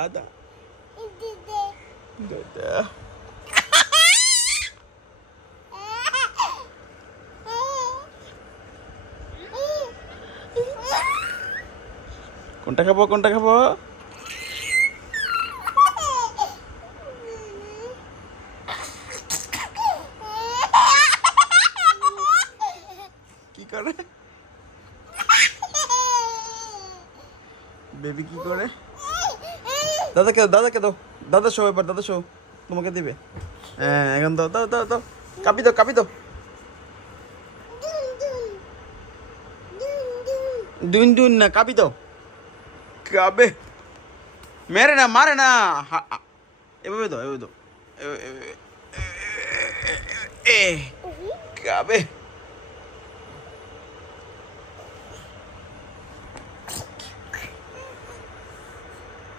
দাদা দাদা কোনটা খাবো কোনটা খাবো কি করে বেবি কি করে দাদাকে দাও দাদা শো এবার দাদা শো তোমাকে দিবে হ্যাঁ এখন দাও দাও দাও দাও কাপি দাও দুন দুন না কাপি দাও কাবে মেরে না মারে না এভাবে দাও এ কাবে